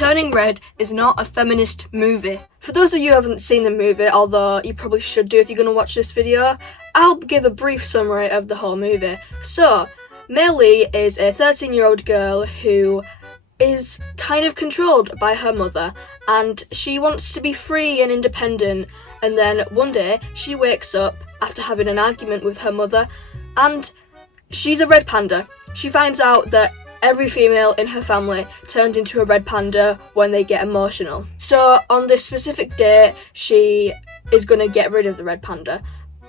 Turning Red is not a feminist movie. For those of you who haven't seen the movie, although you probably should do if you're going to watch this video, I'll give a brief summary of the whole movie. So, Mei Lee is a 13-year-old girl who is kind of controlled by her mother, and she wants to be free and independent, and then one day she wakes up after having an argument with her mother, and she's a red panda. She finds out that every female in her family turned into a red panda when they get emotional. So on this specific day, she is going to get rid of the red panda.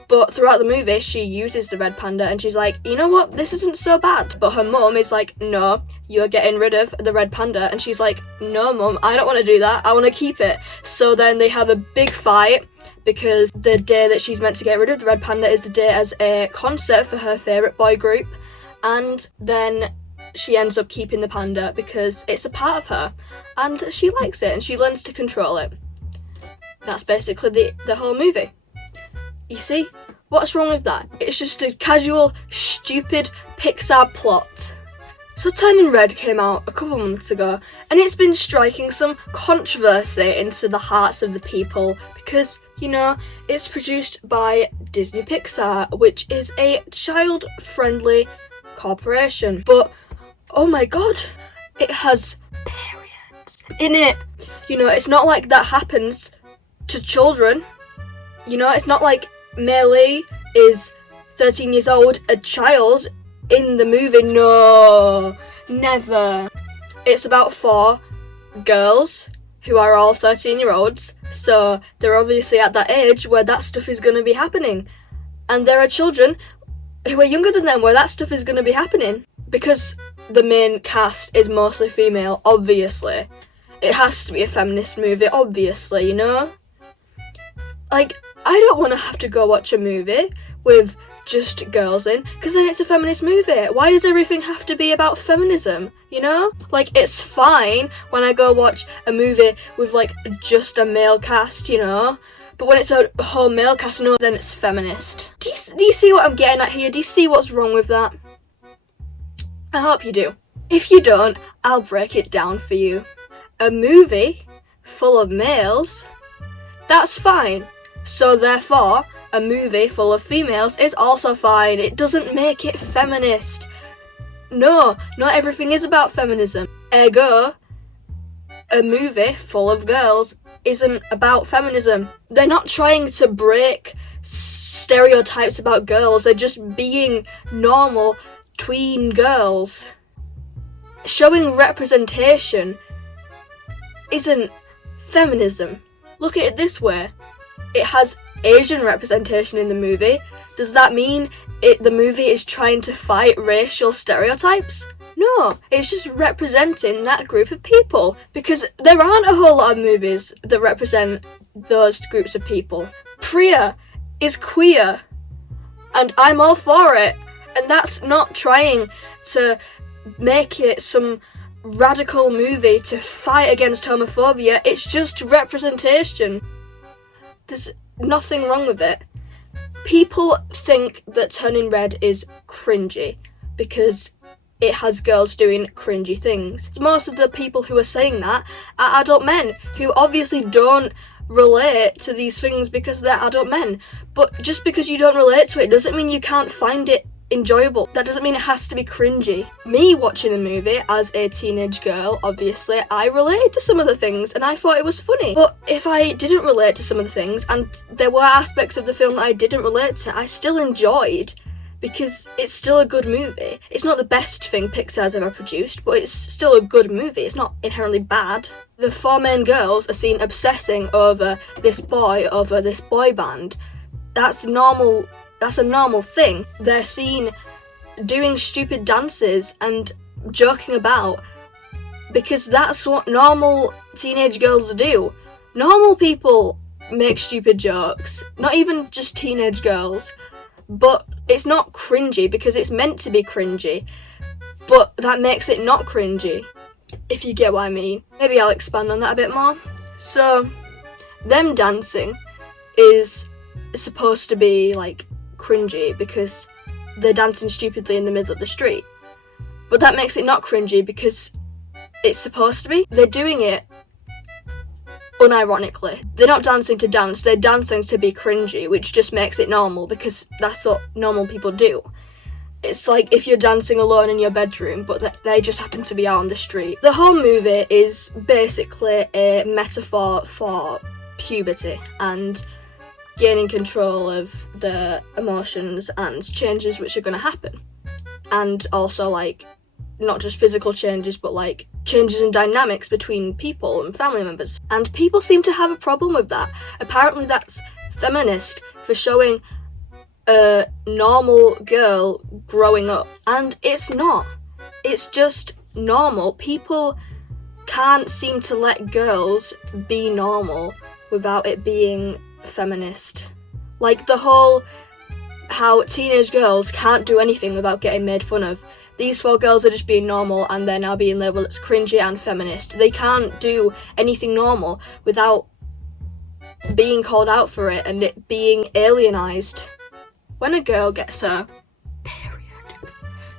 But throughout the movie, she uses the red panda and she's like, you know what, this isn't so bad. But her mum is like, no, you're getting rid of the red panda. And she's like, no mum, I don't want to do that, I want to keep it. So then they have a big fight because the day that she's meant to get rid of the red panda is the day as a concert for her favourite boy group. And then she ends up keeping the panda because it's a part of her and she likes it and she learns to control it. That's basically the whole movie. You see, what's wrong with that? It's just a casual, stupid Pixar plot. So Turning Red came out a couple months ago and it's been striking some controversy into the hearts of the people because, you know, it's produced by Disney Pixar, which is a child-friendly corporation. But oh my god, it has periods in it. You know, it's not like that happens to children. You know, it's not like Mei Lee is 13 years old, a child in the movie. No, never. It's about 4 girls who are all 13-year-olds, so they're obviously at that age where that stuff is going to be happening. And there are children who are younger than them where that stuff is going to be happening. Because the main cast is mostly female, obviously. It has to be a feminist movie, obviously, you know? Like, I don't want to have to go watch a movie with just girls in, because then it's a feminist movie. Why does everything have to be about feminism, you know? Like, it's fine when I go watch a movie with, like, just a male cast, you know? But when it's a whole male cast, no, then it's feminist. Do you see what I'm getting at here? Do you see what's wrong with that? I hope you do. If you don't, I'll break it down for you. A movie full of males, that's fine. So therefore, a movie full of females is also fine. It doesn't make it feminist. No, not everything is about feminism. Ergo, a movie full of girls isn't about feminism. They're not trying to break stereotypes about girls. They're just being normal tween girls. Showing representation isn't feminism. Look at it this way. It has Asian representation in the movie. Does that mean the movie is trying to fight racial stereotypes? No, it's just representing that group of people. Because there aren't a whole lot of movies that represent those groups of people. Priya is queer, and I'm all for it. And that's not trying to make it some radical movie to fight against homophobia. It's just representation. There's nothing wrong with it. People think that Turning Red is cringy because it has girls doing cringy things. Most of the people who are saying that are adult men who obviously don't relate to these things because they're adult men. But just because you don't relate to it doesn't mean you can't find it enjoyable. That doesn't mean it has to be cringy. Me watching the movie as a teenage girl, obviously, I related to some of the things and I thought it was funny. But if I didn't relate to some of the things and there were aspects of the film that I didn't relate to, I still enjoyed because it's still a good movie. It's not the best thing Pixar's ever produced, but it's still a good movie. It's not inherently bad. The 4 main girls are seen obsessing over this boy band. That's normal. That's a normal thing. They're seen doing stupid dances and joking about because that's what normal teenage girls do. Normal people make stupid jokes, not even just teenage girls. But it's not cringy because it's meant to be cringy, but that makes it not cringy, if you get what I mean. Maybe I'll expand on that a bit more. So, them dancing is supposed to be like cringy because they're dancing stupidly in the middle of the street. But that makes it not cringy because it's supposed to be. They're doing it unironically. They're not dancing to dance, they're dancing to be cringy, which just makes it normal because that's what normal people do. It's like if you're dancing alone in your bedroom, but they just happen to be out on the street. The whole movie is basically a metaphor for puberty and gaining control of the emotions and changes which are going to happen. And also, like, not just physical changes, but like changes in dynamics between people and family members. And people seem to have a problem with that. Apparently that's feminist for showing a normal girl growing up. And it's not. It's just normal. People can't seem to let girls be normal without it being feminist. Like the whole how teenage girls can't do anything without getting made fun of. These 4 girls are just being normal and they're now being labelled as cringy and feminist. They can't do anything normal without being called out for it and it being alienized. When a girl gets her period,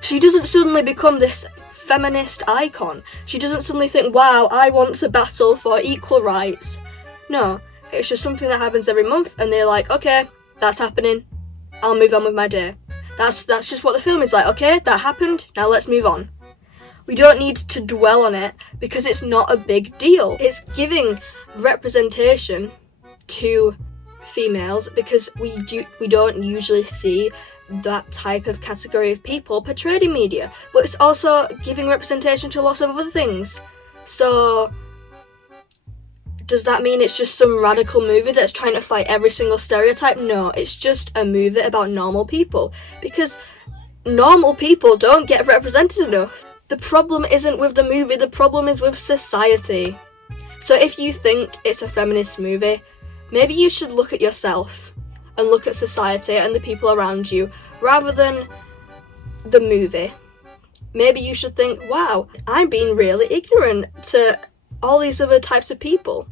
she doesn't suddenly become this feminist icon. She doesn't suddenly think, wow, I want to battle for equal rights. No, it's just something that happens every month and they're like, okay, that's happening, I'll move on with my day. That's just what the film is like. Okay, that happened, now let's move on. We don't need to dwell on it because it's not a big deal. It's giving representation to females because we don't usually see that type of category of people portrayed in media. But it's also giving representation to lots of other things. So does that mean it's just some radical movie that's trying to fight every single stereotype? No, it's just a movie about normal people. Because normal people don't get represented enough. The problem isn't with the movie, the problem is with society. So if you think it's a feminist movie, maybe you should look at yourself and look at society and the people around you rather than the movie. Maybe you should think, wow, I'm being really ignorant to all these other types of people.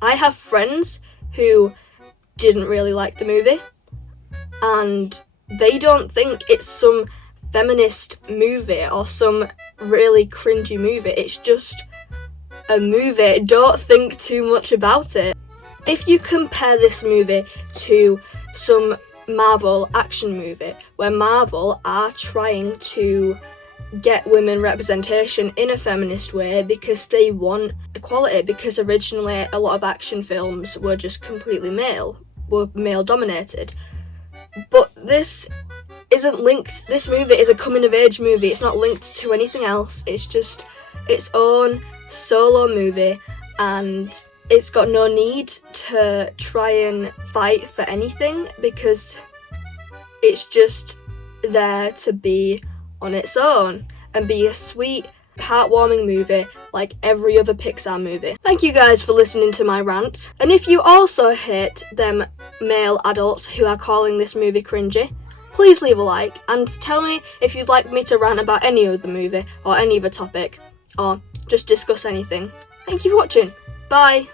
I have friends who didn't really like the movie and they don't think it's some feminist movie or some really cringy movie. It's just a movie. Don't think too much about it. If you compare this movie to some Marvel action movie where Marvel are trying to get women representation in a feminist way because they want equality, because originally a lot of action films were just completely male dominated. But this isn't linked, this movie is a coming of age movie, it's not linked to anything else, it's just its own solo movie and it's got no need to try and fight for anything because it's just there to be on its own and be a sweet, heartwarming movie like every other Pixar movie. Thank you guys for listening to my rant. And if you also hate them male adults who are calling this movie cringy, please leave a like and tell me if you'd like me to rant about any other movie or any other topic or just discuss anything. Thank you for watching. Bye!